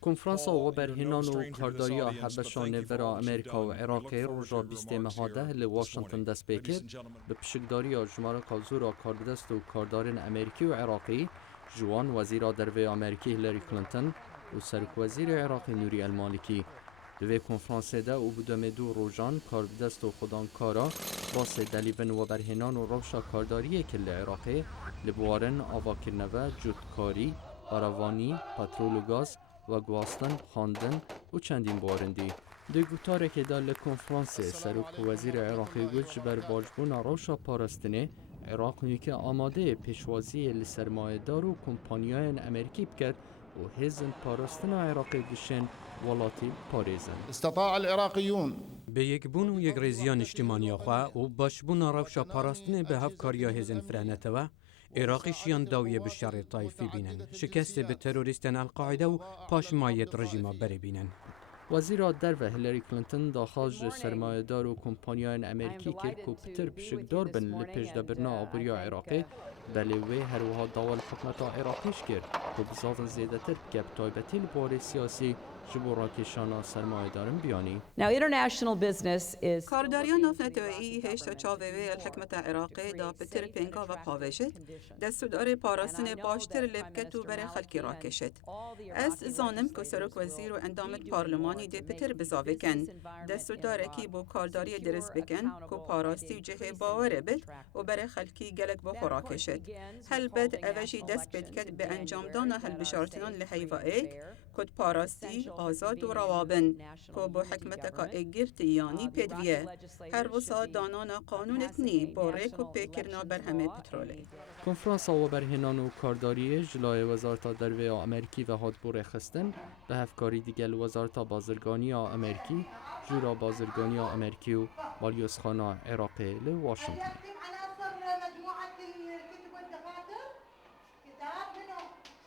کنفرانس و برهنان و کارداریا حبشان برا امریکا و عراق روژا 20 مهاده لواشنطن دست بکر به پشکداری جماره کازورا کاردست و کاردارین امریکی و عراقی جوان وزیر دروی امریکی هیلاری کلینتون و سرک وزیر عراقی نوری المالکی. دوی کنفرانس ده او بودم دو روژان کاردست و خودان کارا باس دلیبن و برهنان و روشا کارداری کل عراقی لبوارن آواکرنوه جودکاری آروانی پترول و گاز و گواستن خواندن و چندین بارندی. دو گوتاره که در لکنفرانس سروک وزیر عراقی گوش بر باجبون روشا پارستنه عراق نیکه آماده پیشوازی لسرمایه دار و کمپانیای امریکی بکرد و هزن پارستن عراقی گشن ولاتی پاریزن. استطاع العراقيون به یک بون و یک ریزیان اجتماعی خواه و باشبون روشا پاراستنه به هفکاریا هزن فرانتوه عراقیشیان داویه به شر طایفی بینن شکست به تروریستان القاعده و پاشمایت رژیما بری بینن. وزیر دروه هیلاری کلینتون داخل سرمایه دار و کمپانیای امریکی کرد که پتر پشکدار بن لپیش دبرنا آبوریا عراقی بلوی هر وها داول حکمت عراقیش کرد که بزاون زیده تر گب تایبتی لباری سیاسی جبو راکشانا سرمایه دارن بیانی. کارداریا نافنتوئی هشتا چاوه الحکمت عراقی دا پتر پینگا و پاوشت دستودار پاراستن باشتر لبکت و بر خلکی راکشت. از زانم که سرک وزیر و اندامت پارلمانی ده پتر بزاوه کن دستوداره کی بو کارداری درز بکن که پاراستی و جه باوره بد و بر خلکی گلک بخوراکشت. هل بد اوشی دست بدکت به انجام دانا هل بشارتنان لحیوه ایک کد پاراستی آزاد و روابن که با حکمت که اگرتی یانی پیدویه هر وسا دانانا قانونت نی با ریک و پیکرنا بر همه پترولی. کنفرانس و برهنان و کارداری جلای وزارت دروی امریکی و هادبور خستن به هفکاری دیگل وزارت بازرگانی امریکی جورا بازرگانی امریکی و بالیوسخانه عراقی لواشنطن.